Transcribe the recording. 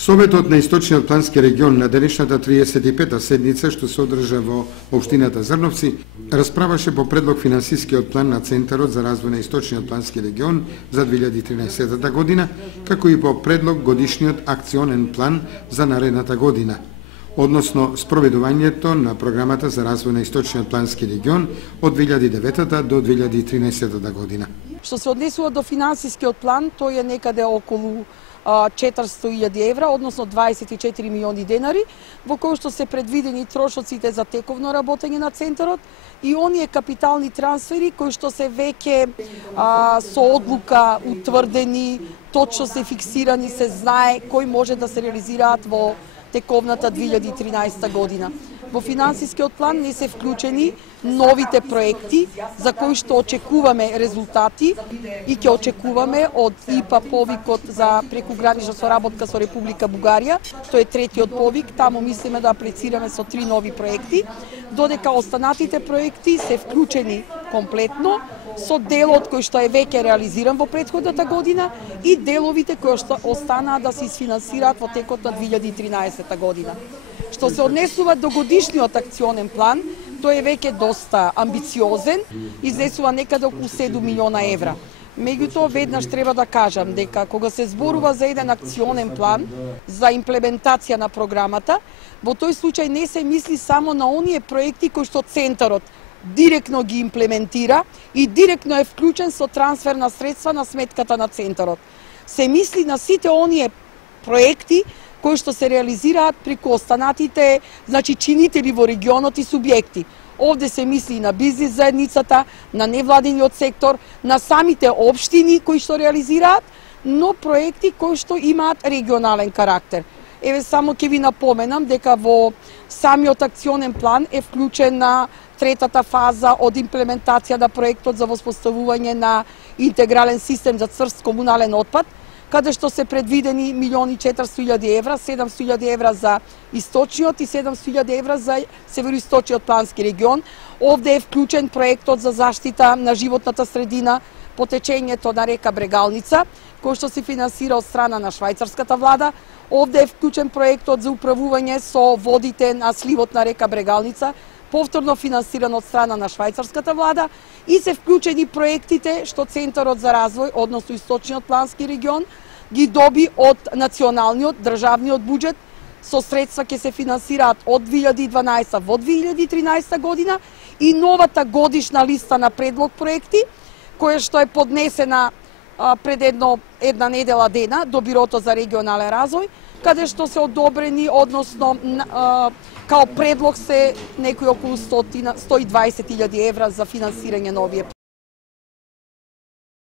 Советот на Источниот плански регион на денешната 35-та седница, што се одржа во општината Зрновци, расправаше по предлог финансискиот план на Центарот за развој на Источниот плански регион за 2013 година, како и по предлог годишниот акционен план за наредната година, односно спроведувањето на програмата за развој на Источниот плански регион од 2009 до 2013 година. Што се однесува до финансискиот план, тој е некаде околу 400.000 евра, односно 24 милиони денари, во кој што се предвидени трошоците за тековно работење на Центарот и оние капитални трансфери кои што се веќе со одлука утврдени, точно се фиксирани, се знае кои може да се реализираат во тековната 2013 година. Во финансискиот план не се вклучени новите проекти за кои што очекуваме резултати и ќе очекуваме од ИПА повикот за прекугранична соработка со Република Бугарија. Тој е третиот повик, таму мислиме да аплицираме со 3 нови проекти, додека останатите проекти се вклучени комплетно со делот кој што е веќе реализиран во претходната година и деловите кои што останаа да се исфинансираат во текот на 2013 година. Што се однесува до годишниот акционен план, тој е веќе доста амбициозен, изнесува некаде околу 7 милиона евра. Меѓутоа, веднаш треба да кажам дека кога се зборува за еден акционен план за имплементација на програмата, во тој случај не се мисли само на оние проекти кои што Центарот директно ги имплементира и директно е вклучен со трансфер на средства на сметката на Центарот. Се мисли на сите оние проекти кои што се реализираат преку останатите, значи чинители во регионот и субјекти. Овде се мисли и на бизнис заедницата, на невладиниот сектор, на самите општини кои што реализираат, но проекти кои што имаат регионален карактер. Еве само ќе ви напоменам дека во самиот акционен план е вклучена третата фаза од имплементација на проектот за воспоставување на интегрален систем за цврст комунален отпад, каде што се предвидени 1.400.000 евра, 700.000 евра за источниот и 700.000 евра за североисточниот плански регион. Овде е вклучен проектот за заштита на животната средина по течењето на река Брегалница, кој што се финансира од страна на швајцарската влада. Овде е вклучен проектот за управување со водите на сливот на река Брегалница, повторно финансиран од страна на швајцарската влада, и се вклучени проектите што Центарот за развој, односно Источниот плански регион, ги доби од националниот државниот буџет, со средства ќе се финансираат од 2012 во 2013 година и новата годишна листа на предлог проекти, која што е поднесена пред една недела дена до Бирото за регионален развој, каде што се одобрени, односно као предлог се некои околу 120.000 евра за финансирање на овие